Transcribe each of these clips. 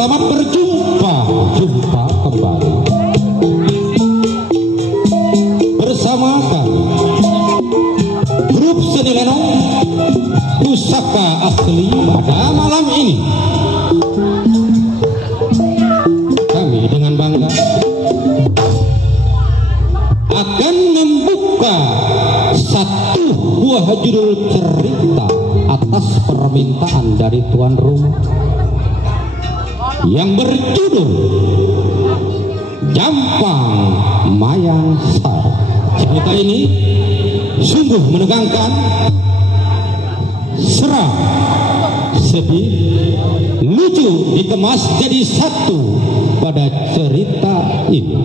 Selamat berjumpa, jumpa kembali bersama kami grup seni lenong Pusaka Asli. Pada malam ini kami dengan bangga akan membuka satu buah judul cerita atas permintaan dari tuan rumah yang berjudul Jampang Mayang Sari. Cerita ini sungguh menegangkan, seram, sedih, lucu dikemas jadi satu pada cerita ini.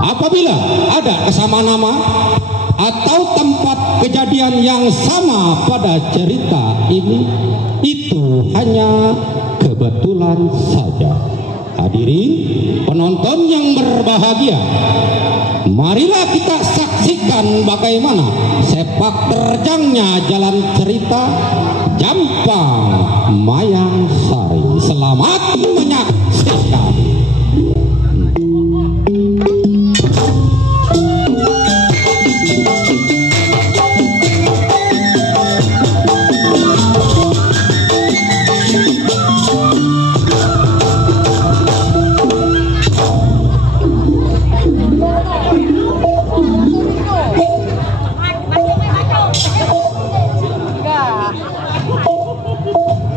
Apabila ada kesamaan nama atau tempat kejadian yang sama pada cerita ini, itu hanya kebetulan saja. Hadirin penonton yang berbahagia, marilah kita saksikan bagaimana sepak terjangnya jalan cerita Jampang Mayang Sari. Selamat menyaksikan.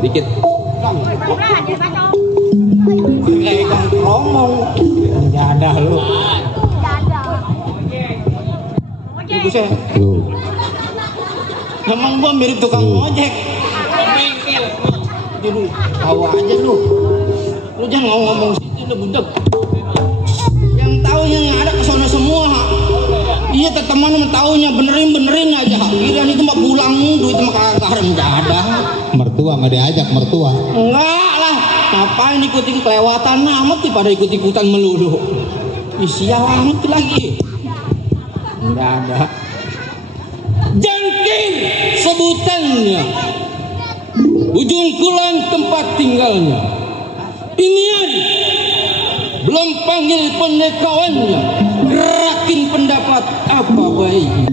Dikit. Ngomong nggak ada lu. Ibu saya. Emang gua mirip tukang ojek. Jadi tahu aja lu. Lu jangan ngomong situ lu budek. Yang taunya nggak ada kesono semua. Iya teman taunya benerin aja. Kirain itu mah pulang duit mah kagak ada. Mertua nggak diajak mertua. Enggak lah, ngapain ikutin kelewatan amat sih, pada ikut-ikutan melulu. Sial amat lagi. Enggak ada. Jangking sebutannya, ujung kulon tempat tinggalnya. Inian belum panggil pendekawannya, gerakin pendapat apa baiknya.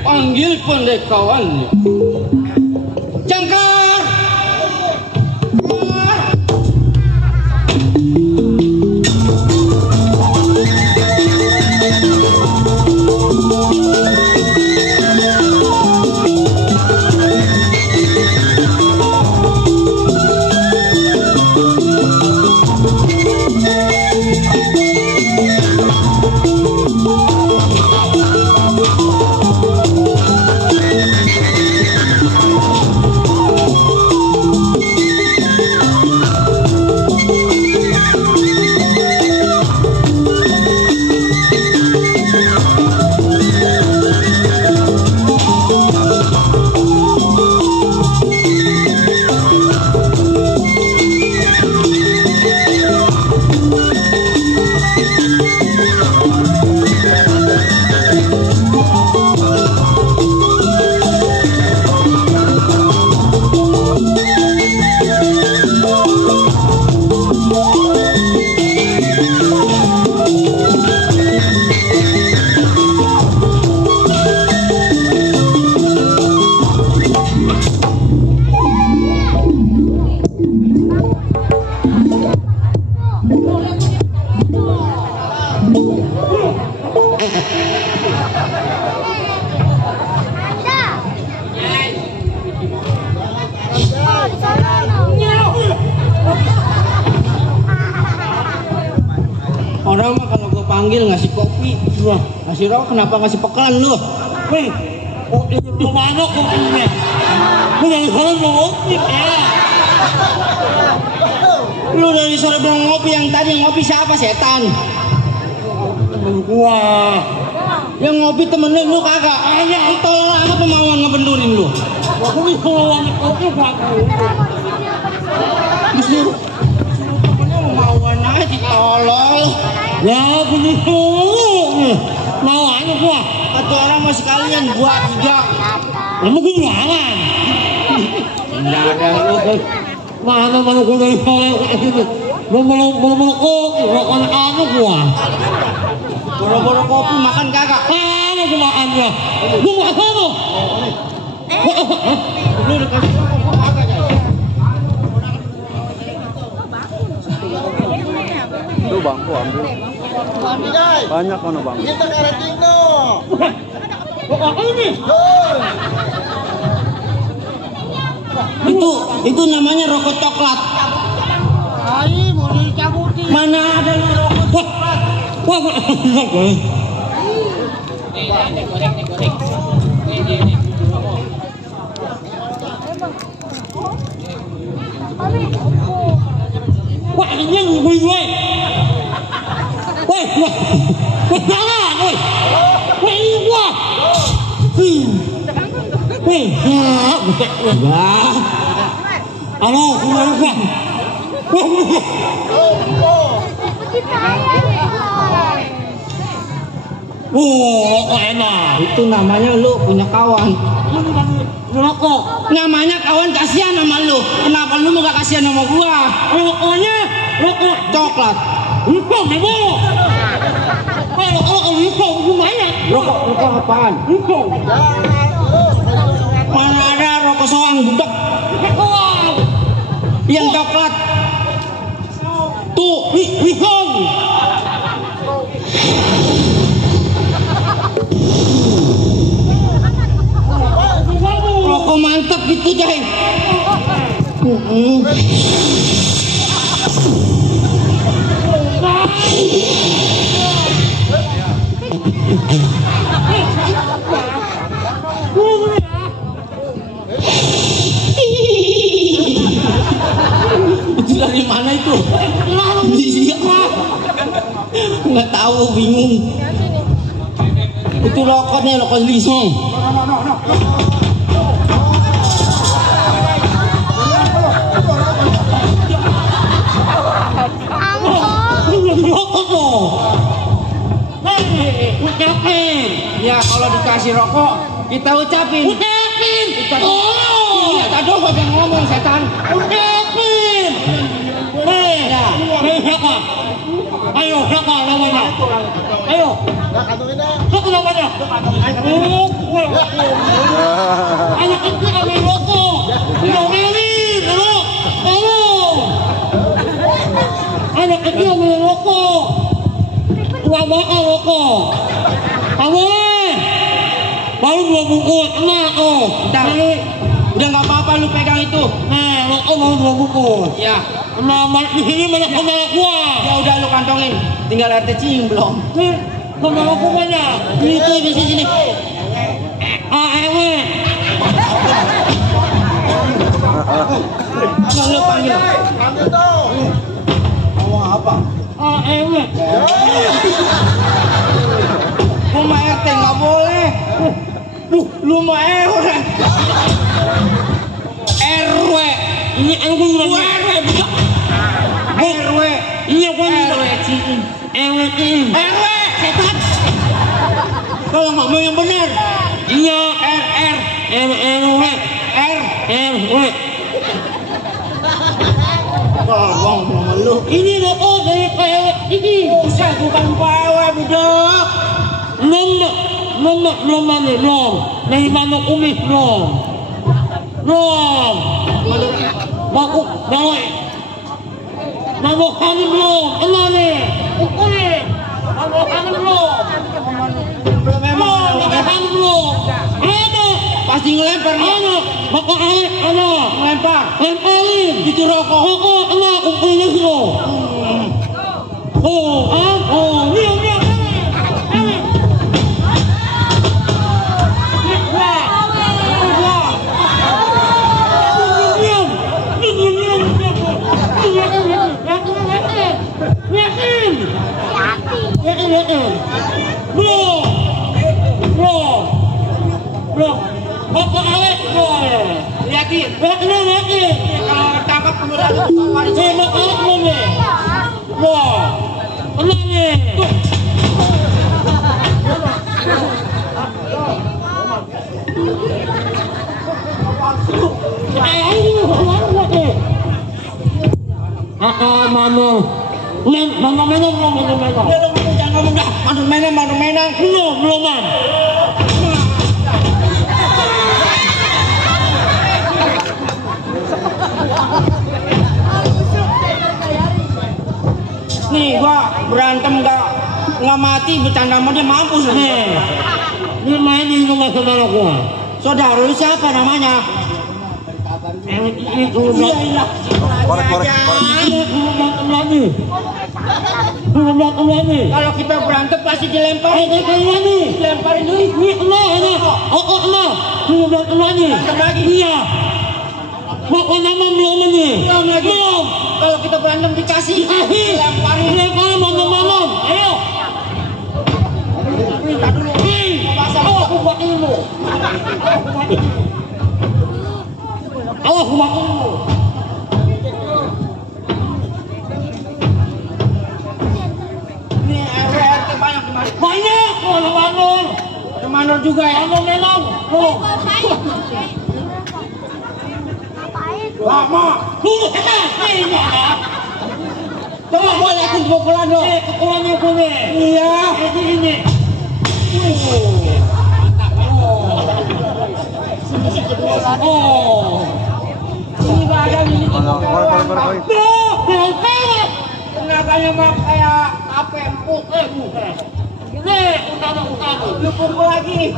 Panggil pendekawannya. Jangkar. Orang mah kalau gue panggil ngasih kopi, ngasih rokok, kenapa ngasih pekelan lu? Wih, kopi mana kopinya? Udah kalau mau ngopi ya. Lu dari sore belum ngopi, yang tadi ngopi siapa, setan? Wah, yang ngopi temenin lu kagak? Ayo, tolong amat kemauan ngebendurin lu. aku nih kalau kopi bagus. Disuruh temennya kemauan aja, tolol. Ya begitu nih, mau aja gua. Satu orang mau sekalian, gua 3. Kamu gimana? Enggak ada lu. Mana gua dari sore itu. Belum kopi, makan apa gua? Boro-boro kopi makan kagak? Mana gua makannya? Gua makan apa? Lu udah kasih rokok, gua kagak ya? Itu bangku ambil. Banyak kan bang. Kita karating no. Apa ini? Itu namanya rokok coklat. Ai mau dicabutin. Mana ada lu rokok? Wah, wah ini yang gue. Woi, jangan, woi. Woi, wah. Woi, Enggak. halo, gua. Kok enak. Itu namanya lu punya kawan. Rokok. Namanya kawan kasihan sama lu. Kenapa lu mau gak kasihan sama gua? Rokoknya, rokok Coklat. Rokok, bebo. Kalau rokok gimana? Rokok apaan? Rokok. Mana ada rokok soang budak yang coklat. Tuh, wihong. Rokok mantap gitu, Jay. Itu dari mana itu? Nggak tahu, bingung. Itu rokoknya rokok lisong. Ucapin. Ya kalau dikasih rokok kita ucapin. Ucapin. Oh. Lihat, aduh gak ngomong setan. Ucapin. Siapa? Ayo, siapa namanya? Ayo. Siapa namanya? Anak itu kami rokok. Domelin, halo. Anak itu kami rokok. Tua bakal rokok. Kamu baru 2 bungkus, enak oh. Udah nggak apa-apa lu pegang itu. Nah, rokok baru 2 bungkus. Ya. Nah, di sini banyak kemana gua. Ya udah lu kantongin. Tinggal RT cium belum. Nih, kemana gua banyak. Itu di sini. Ewe. Abang lu panggil. Ambil tuh. Mau apa? Ewe. Rumah RT nggak boleh. Rumah RW. RW. Ini aku bilang RW bisa. RW. ini aku RW cium. RW setan. Kalau ngomong yang benar. Iya. RW. Kalau ngomong sama lu. Ini rokok dari PW ini. Saya bukan PW budak. Belum dari mana kumis belum. Baku dari nama kami belum. Enak nih. Kulit. Pasti ngelempar dia. Ano, baka alit, ano, Ngelempar. lemparin. Itu rokok. Ako, ano, kumpulin ko. Niyo. Lihatin. Yakin. Kalau tangkap kemudian kawarin. Saya mau kalah belum nih? Wah, tenang nih. Mano. Mano menang. Jangan ngomong dah. Manu menang. Belum man. Nih gua berantem nggak mati bercanda sama dia mampus. Ini main di rumah saudara gua. Saudara lu siapa namanya? Iya. Korek. Lagi. Kalau kita berantem pasti dilemparin. Dilemparin dulu. Lagi. Berantem lagi. Iya. Pokoknya belum nih. Belum. Kalau kita berantem dikasih. Dilemparin. Mana. Ayo. Minta dulu. Aku buat ilmu. Ini RT banyak kemarin. Banyak. Manor. Ada manor juga ya. Menang. Lama. Coba gua liatin pukulan lo. Pukulannya gue. Iya. Ini. Ini nggak ada ini. Korek. Tenaganya mah kayak apa empuk. Ini utama. Lu pukul lagi.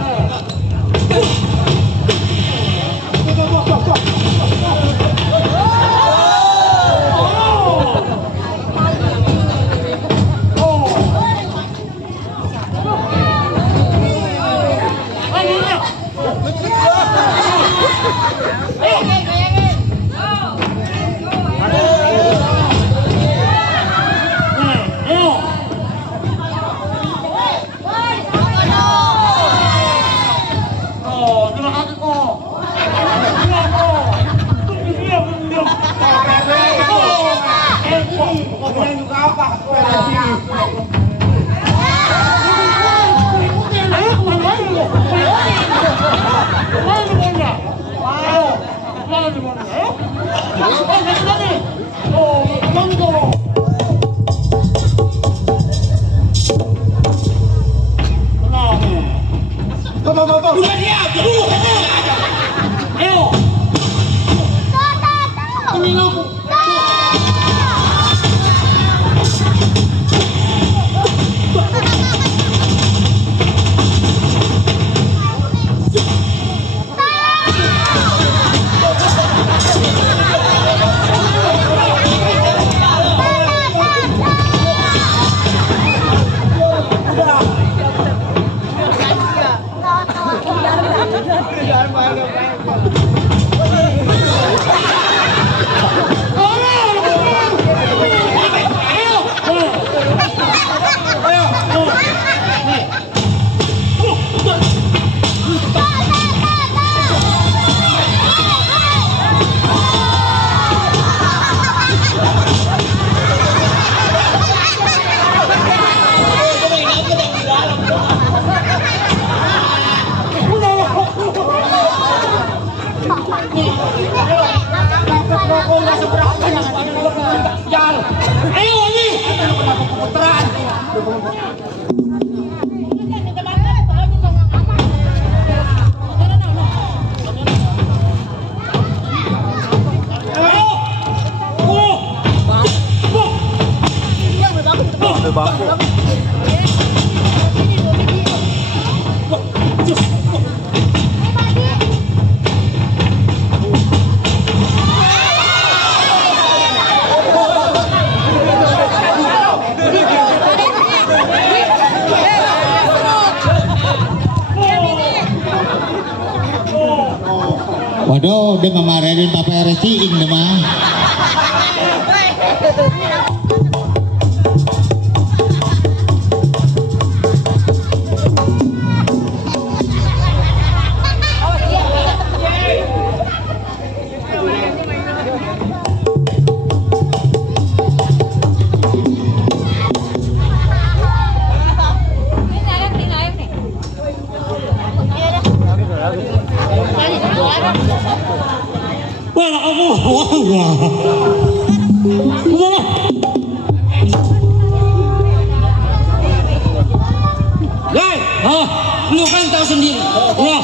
Kemudian juga apa? Waduh, dia memarahin papai reciing deh mah. Wah, aku wah. Udah. Guys, lu kan tahu sendiri. Ya.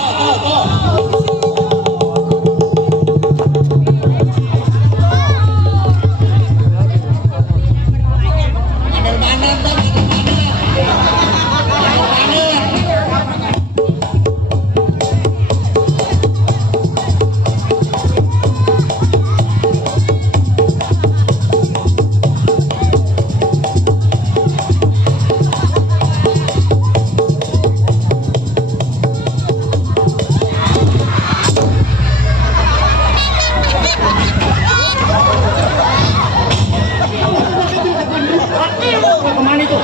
Kemana itu?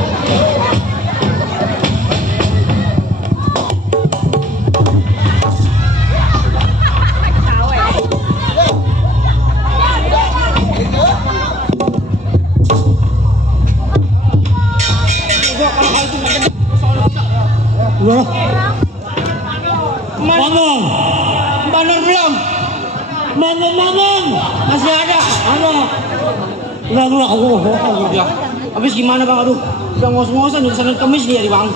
Udah. Kemana? Bangun. Bandar belum? Bangun. Masih ada? Ada. Udah aku. Ya. Habis gimana bang? Aduh, udah ngos-ngosan udah sana kemis dia di bang.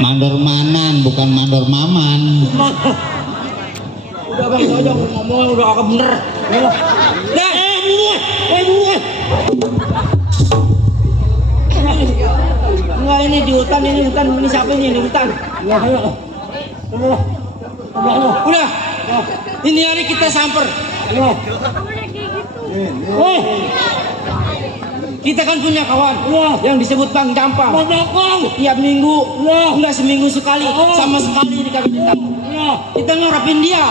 Mandor manan bukan mandor maman. Udah bang, aja ngomongnya udah agak bener. Dah. Buruan. Enggak ini di hutan ini siapa ini di hutan? Udah. Ini hari kita samper. Kita kan punya kawan yang disebut Bang Jampang. Tiap minggu, enggak seminggu sekali, sama sekali di kami datang. Kita ngarapin dia.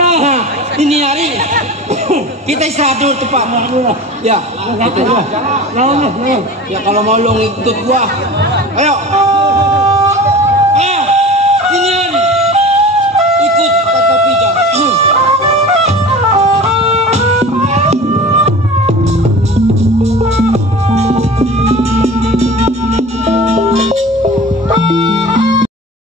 Nah, ini hari kita istirahat dulu tepat. Ya, gitu. Ya kalau mau lo ngikut gua, ayo.